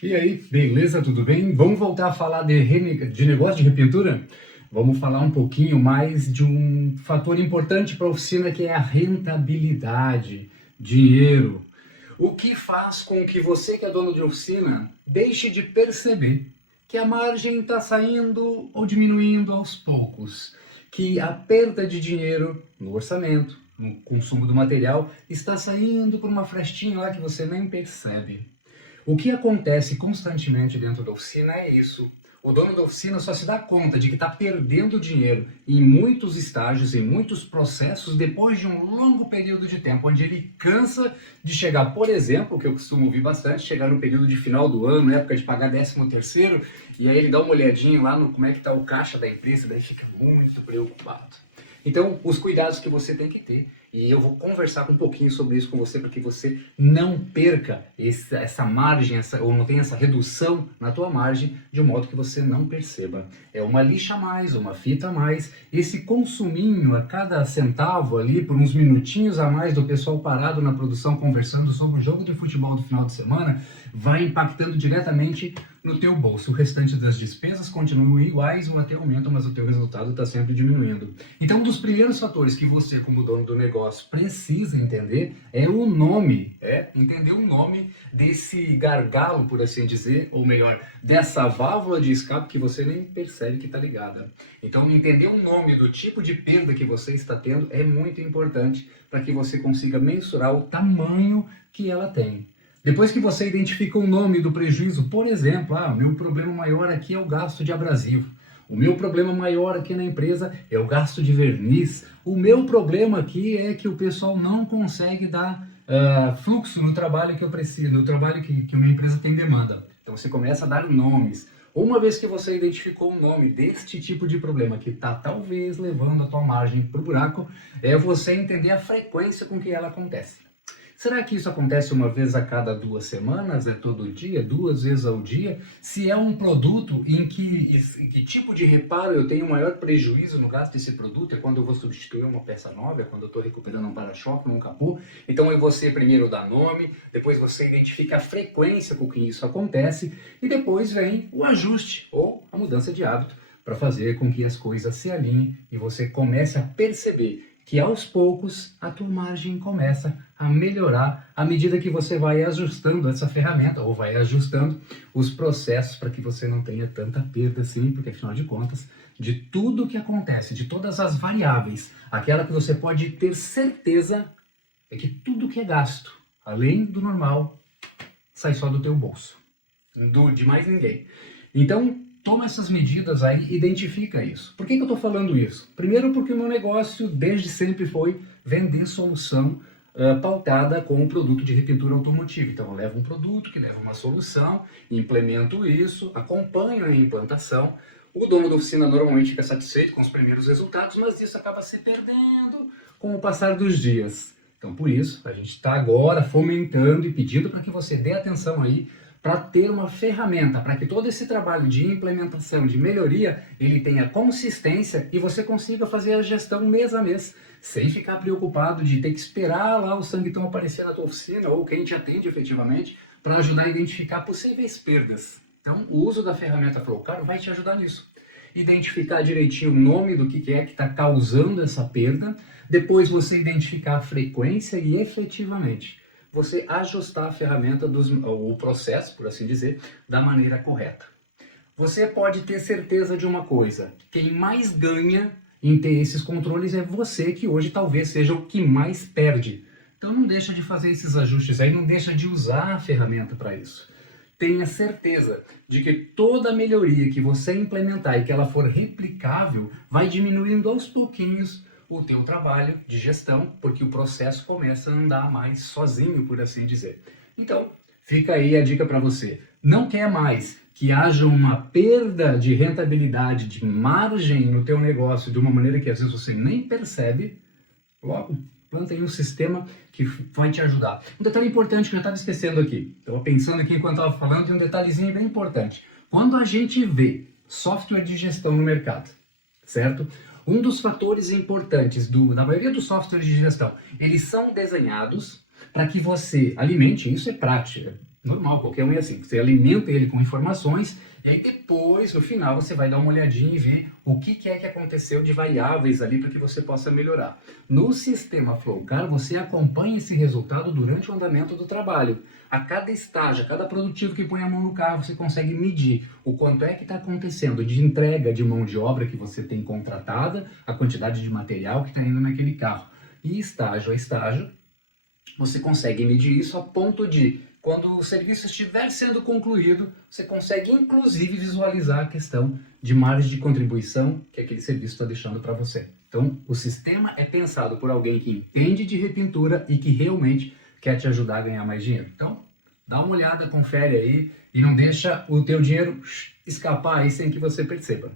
E aí, beleza? Tudo bem? Vamos voltar a falar de negócio de repintura? Vamos falar um pouquinho mais de um fator importante para a oficina, que é a rentabilidade, dinheiro. O que faz com que você, que é dono de oficina, deixe de perceber que a margem está saindo ou diminuindo aos poucos, que a perda de dinheiro no orçamento, no consumo do material, está saindo por uma frestinha lá que você nem percebe. O que acontece constantemente dentro da oficina é isso. O dono da oficina só se dá conta de que está perdendo dinheiro em muitos estágios, em muitos processos, depois de um longo período de tempo, onde ele cansa de chegar, por exemplo, o que eu costumo ouvir bastante, chegar no período de final do ano, época de pagar 13º, e aí ele dá uma olhadinha lá no como é que está o caixa da empresa, daí fica muito preocupado. Então, os cuidados que você tem que ter, e eu vou conversar um pouquinho sobre isso com você, para que você não perca essa margem, ou não tenha essa redução na tua margem, de um modo que você não perceba. É uma lixa a mais, uma fita a mais, esse consuminho a cada centavo ali, por uns minutinhos a mais do pessoal parado na produção conversando sobre o jogo de futebol do final de semana, vai impactando diretamente no teu bolso. O restante das despesas continuam iguais ou até aumentam, mas o teu resultado está sempre diminuindo. Então, um dos primeiros fatores que você, como dono do negócio, precisa entender é o nome, entender o nome desse gargalo, por assim dizer, ou melhor, dessa válvula de escape que você nem percebe que está ligada. Então, entender o nome do tipo de perda que você está tendo é muito importante para que você consiga mensurar o tamanho que ela tem. Depois que você identifica o nome do prejuízo, por exemplo, o meu problema maior aqui é o gasto de abrasivo. O meu problema maior aqui na empresa é o gasto de verniz. O meu problema aqui é que o pessoal não consegue dar fluxo no trabalho que eu preciso, no trabalho que a minha empresa tem demanda. Então você começa a dar nomes. Uma vez que você identificou o nome deste tipo de problema que está talvez levando a tua margem para o buraco, é você entender a frequência com que ela acontece. Será que isso acontece uma vez a cada 2 semanas? É todo dia? 2 vezes ao dia? Se é um produto em que tipo de reparo eu tenho maior prejuízo no gasto desse produto? É quando eu vou substituir uma peça nova? É quando eu estou recuperando um para-choque, um capô? Então é você primeiro dá nome, depois você identifica a frequência com que isso acontece e depois vem o ajuste ou a mudança de hábito para fazer com que as coisas se alinhem e você comece a perceber que aos poucos a tua margem começa a melhorar à medida que você vai ajustando essa ferramenta ou vai ajustando os processos para que você não tenha tanta perda assim, porque afinal de contas, de tudo que acontece, de todas as variáveis, aquela que você pode ter certeza é que tudo que é gasto, além do normal, sai só do teu bolso, de mais ninguém. Então, toma essas medidas aí, identifica isso. Por que eu estou falando isso? Primeiro porque o meu negócio desde sempre foi vender solução pautada com um produto de repintura automotiva. Então eu levo um produto que leva uma solução, implemento isso, acompanho a implantação. O dono da oficina normalmente fica satisfeito com os primeiros resultados, mas isso acaba se perdendo com o passar dos dias. Então por isso a gente está agora fomentando e pedindo para que você dê atenção aí para ter uma ferramenta, para que todo esse trabalho de implementação, de melhoria, ele tenha consistência e você consiga fazer a gestão mês a mês, sem ficar preocupado de ter que esperar lá o sanguitão aparecer na tua oficina ou quem te atende efetivamente para ajudar a identificar possíveis perdas. Então, o uso da ferramenta Flowcar vai te ajudar nisso. Identificar direitinho o nome do que é que está causando essa perda, depois você identificar a frequência e efetivamente você ajustar a ferramenta, o processo, por assim dizer, da maneira correta. Você pode ter certeza de uma coisa, quem mais ganha em ter esses controles é você, que hoje talvez seja o que mais perde. Então não deixa de fazer esses ajustes aí, não deixa de usar a ferramenta para isso. Tenha certeza de que toda melhoria que você implementar e que ela for replicável, vai diminuindo aos pouquinhos o teu trabalho de gestão, porque o processo começa a andar mais sozinho, por assim dizer. Então, fica aí a dica para você. Não quer mais que haja uma perda de rentabilidade, de margem no teu negócio de uma maneira que às vezes você nem percebe? Logo, planta aí um sistema que vai te ajudar. Um detalhe importante que eu já estava esquecendo aqui, estava pensando aqui enquanto estava falando, de um detalhezinho bem importante. Quando a gente vê software de gestão no mercado, certo? Um dos fatores importantes da maioria dos softwares de gestão, eles são desenhados para que você alimente, isso é prática, Normal, qualquer um é assim. Você alimenta ele com informações e aí depois, no final, você vai dar uma olhadinha e ver o que é que aconteceu de variáveis ali para que você possa melhorar. No sistema Flowcar, você acompanha esse resultado durante o andamento do trabalho. A cada estágio, a cada produtivo que põe a mão no carro, você consegue medir o quanto é que está acontecendo de entrega de mão de obra que você tem contratada, a quantidade de material que está indo naquele carro. E estágio a estágio, você consegue medir isso a ponto de, quando o serviço estiver sendo concluído, você consegue inclusive visualizar a questão de margem de contribuição que aquele serviço está deixando para você. Então, o sistema é pensado por alguém que entende de repintura e que realmente quer te ajudar a ganhar mais dinheiro. Então, dá uma olhada, confere aí e não deixa o teu dinheiro escapar aí sem que você perceba.